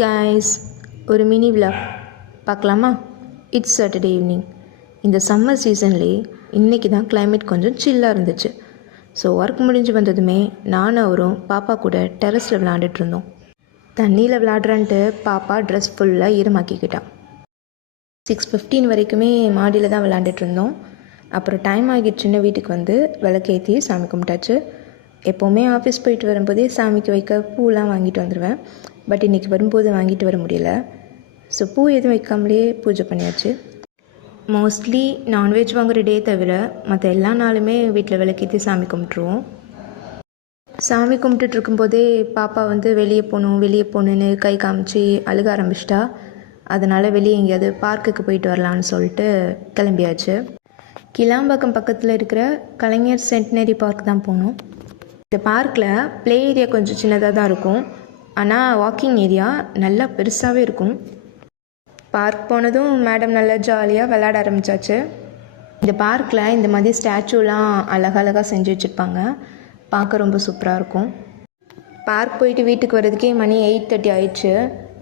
Guys, ஒரு mini vlog பார்க்கலாமா? It's Saturday evening. இந்த சம்மர் சீசன்லேயே இன்றைக்கி தான் கிளைமேட் கொஞ்சம் சில்லாக இருந்துச்சு. ஸோ ஒர்க் முடிஞ்சு வந்ததுமே நானும் அவரும் பாப்பா கூட டெரஸில் விளாண்டுட்டு இருந்தோம். தண்ணியில் விளாட்றான்ட்டு பாப்பா ட்ரெஸ் ஃபுல்லாக ஈரமாக்கிக்கிட்டான். 6:15 வரைக்குமே மாடியில் தான் விளாண்டுட்டு இருந்தோம். அப்புறம் டைம் ஆகிடுச்சுன்னு வீட்டுக்கு வந்து விளக்கேற்றி சாமி கும்பிட்டாச்சு. எப்போவுமே ஆஃபீஸ் போயிட்டு வரும்போதே சாமிக்கு வைக்க பூலாம் வாங்கிட்டு வந்துடுவேன். பட் இன்றைக்கி வரும்போது வாங்கிட்டு வர முடியல. ஸோ பூ எதுவும் வைக்காமலே பூஜை பண்ணியாச்சு. மோஸ்ட்லி நான்வெஜ் வாங்குகிற டே தவிர மற்ற எல்லா நாளுமே வீட்டில் விளக்கேற்றி சாமி கும்பிட்ருவோம். சாமி கும்பிட்டுட்டு இருக்கும்போதே பாப்பா வந்து வெளியே போகணுன்னு கை காமிச்சு அழுக ஆரம்பிச்சிட்டா. அதனால் வெளியே எங்கேயாவது பார்க்குக்கு போயிட்டு வரலான்னு சொல்லிட்டு கிளம்பியாச்சு. கிளாம்பாக்கம் பக்கத்தில் இருக்கிற கலைஞர் சென்டினரி பார்க் தான் போனோம். இந்த பார்க்கில் ப்ளே ஏரியா கொஞ்சம் சின்னதாக தான் இருக்கும், ஆனால் வாக்கிங் ஏரியா நல்லா பெருசாகவே இருக்கும். பார்க் போனதும் மேடம் நல்லா ஜாலியாக விளையாட ஆரம்பித்தாச்சு. இந்த பார்க்கில் இந்த மாதிரி ஸ்டாச்சுலாம் அழகழகாக செஞ்சு வச்சுருப்பாங்க. பார்க்க ரொம்ப சூப்பராக இருக்கும். பார்க் போயிட்டு வீட்டுக்கு வர்றதுக்கே மணி 8:30 ஆயிடுச்சு.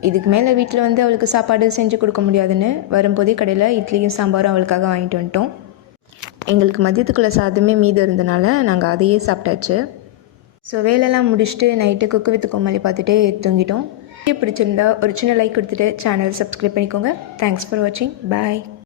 இதுக்கு மேலே வீட்டில் வந்து அவளுக்கு சாப்பாடு செஞ்சு கொடுக்க முடியாதுன்னு வரும்போதே கடையில் இட்லியும் சாம்பாரும் அவளுக்காக வாங்கிட்டு வந்துட்டோம். எங்களுக்கு மதியத்துக்குள்ளே சாதமே மீது இருந்தனால நாங்கள் அதையே சாப்பிட்டாச்சு. ஸோ வேலையெல்லாம் முடிச்சுட்டு நைட்டு குக்கு வித் கோமாளி பார்த்துட்டே தூங்கிட்டோம். பிடிச்சிருந்தா ஒரு சின்ன லைக் கொடுத்துட்டு சேனல் சப்ஸ்கிரைப் பண்ணிக்கோங்க. தேங்க்ஸ் ஃபார் வாட்சிங். பாய்.